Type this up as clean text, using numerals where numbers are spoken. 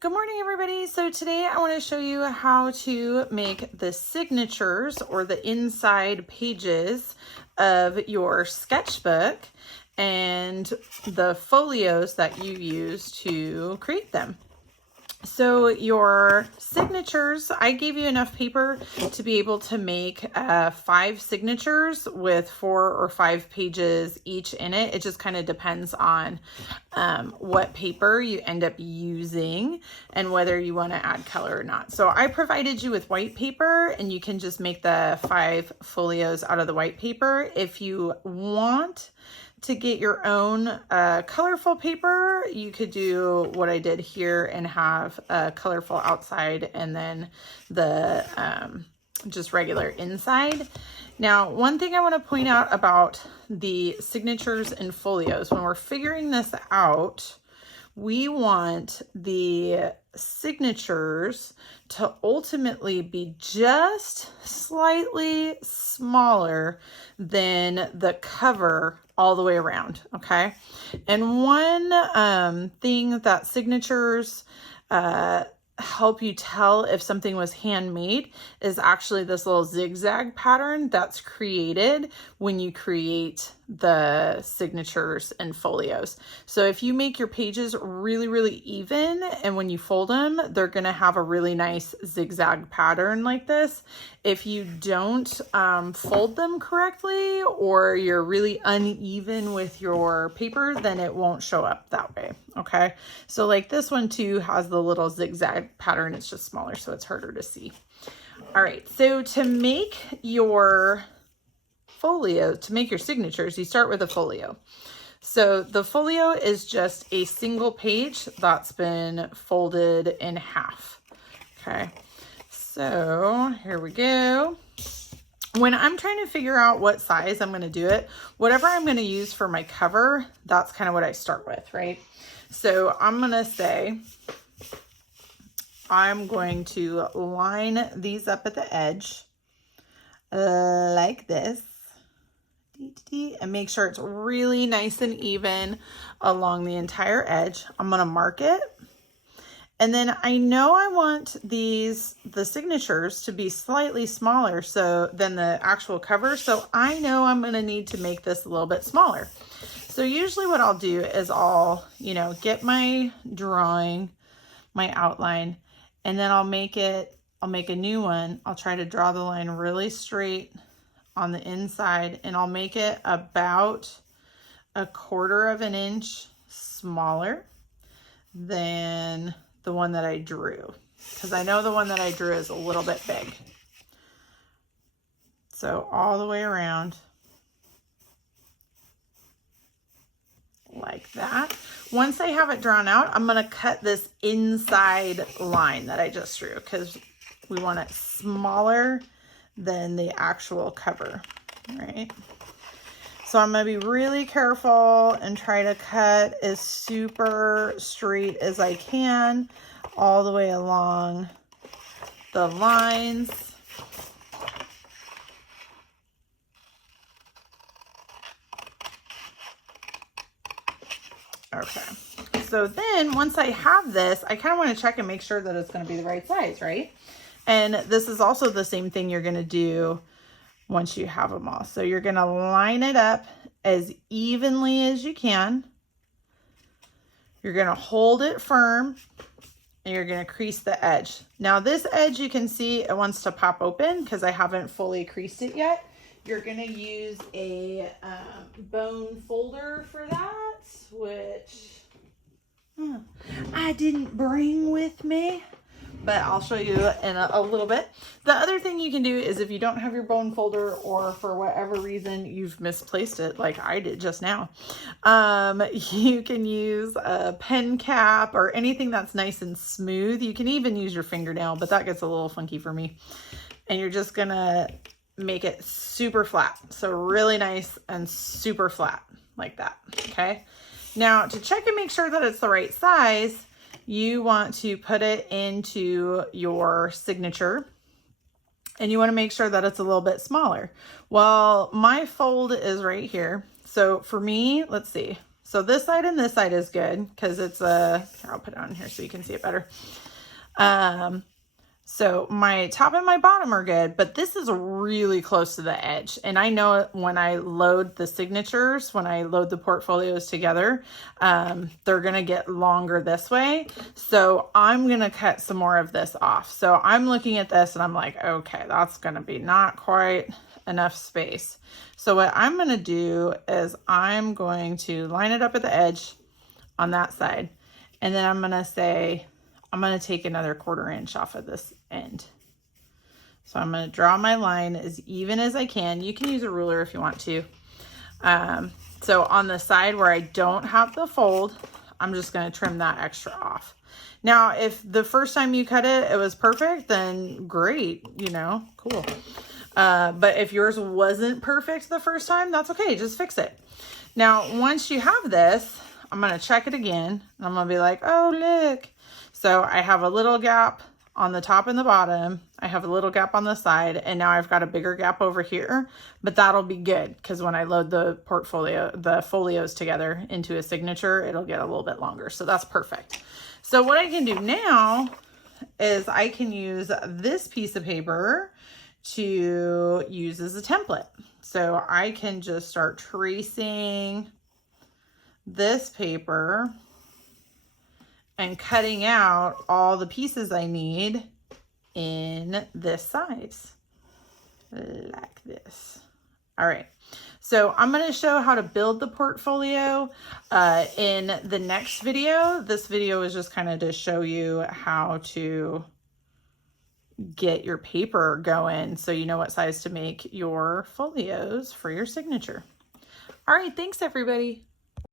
Good morning, everybody. So today I want to show you how to make the signatures or the inside pages of your sketchbook and the folios that you use to create them. So your signatures, I gave you enough paper to be able to make 5 signatures with 4 or 5 pages each in it. It just kind of depends on what paper you end up using and whether you want to add color or not. So I provided you with white paper and you can just make the 5 folios out of the white paper. If you want to get your own colorful paper, you could do what I did here and have a colorful outside and then the just regular inside. Now, one thing I want to point out about the signatures and folios, when we're figuring this out, we want the signatures to ultimately be just slightly smaller than the cover all the way around, okay? And one thing that signatures help you tell if something was handmade is actually this little zigzag pattern that's created when you create the signatures and folios. So if you make your pages really even, and when you fold them, they're gonna have a really nice zigzag pattern like this. If you don't fold them correctly, or you're really uneven with your paper, then it won't show up that way, okay? So like this one too has the little zigzag pattern. It's just smaller, so it's harder to see. All right, so to make your folio, to make your signatures, you start with a folio. So the folio is just a single page that's been folded in half. Okay, so here we go. When I'm trying to figure out what size I'm going to do it, whatever I'm going to use for my cover, that's kind of what I start with, right? So I'm going to say I'm going to line these up at the edge like this, and make sure it's really nice and even along the entire edge. I'm going to mark it. And then I know I want the signatures to be slightly smaller than the actual cover. So I know I'm going to need to make this a little bit smaller. So usually what I'll do is I'll get my drawing, my outline, and then I'll make a new one. I'll try to draw the line really straight on the inside, and I'll make it about 1/4 of an inch smaller than the one that I drew, because I know the one that I drew is a little bit big. So all the way around like that. Once I have it drawn out, I'm going to cut this inside line that I just drew, because we want it smaller than the actual cover, right? So I'm going to be really careful and try to cut as super straight as I can all the way along the lines. Okay. So then once I have this, I kind of want to check and make sure that it's going to be the right size, right? And this is also the same thing you're going to do once you have them all. So you're going to line it up as evenly as you can. You're going to hold it firm, and you're going to crease the edge. Now this edge, you can see it wants to pop open because I haven't fully creased it yet. You're going to use a bone folder for that, which I didn't bring with me, but I'll show you in a little bit. The other thing you can do is, if you don't have your bone folder, or for whatever reason you've misplaced it like I did just now, you can use a pen cap or anything that's nice and smooth. You can even use your fingernail, but that gets a little funky for me. And you're just gonna make it super flat. So really nice and super flat like that, okay? Now to check and make sure that it's the right size, you want to put it into your signature, and you want to make sure that it's a little bit smaller. Well, my fold is right here. So for me, let's see. So this side and this side is good because it's here, I'll put it on here so you can see it better. So my top and my bottom are good, but this is really close to the edge. And I know when I load the signatures, when I load the portfolios together, they're going to get longer this way. So I'm going to cut some more of this off. So I'm looking at this and I'm like, okay, that's going to be not quite enough space. So what I'm going to do is I'm going to line it up at the edge on that side. And then I'm going to say, I'm going to take another 1/4 inch off of this end. So I'm going to draw my line as even as I can. You can use a ruler if you want to. So on the side where I don't have the fold, I'm just going to trim that extra off. Now, if the first time you cut it, it was perfect, then great, you know, cool. But if yours wasn't perfect the first time, that's okay. Just fix it. Now, once you have this, I'm going to check it again. And I'm going to be like, oh, look. So I have a little gap on the top and the bottom. I have a little gap on the side, and now I've got a bigger gap over here, but that'll be good because when I load the folios together into a signature, it'll get a little bit longer. So that's perfect. So what I can do now is I can use this piece of paper to use as a template. So I can just start tracing this paper and cutting out all the pieces I need in this size, like this. All right, so I'm gonna show how to build the portfolio in the next video. This video is just kind of to show you how to get your paper going so you know what size to make your folios for your signature. All right, thanks everybody.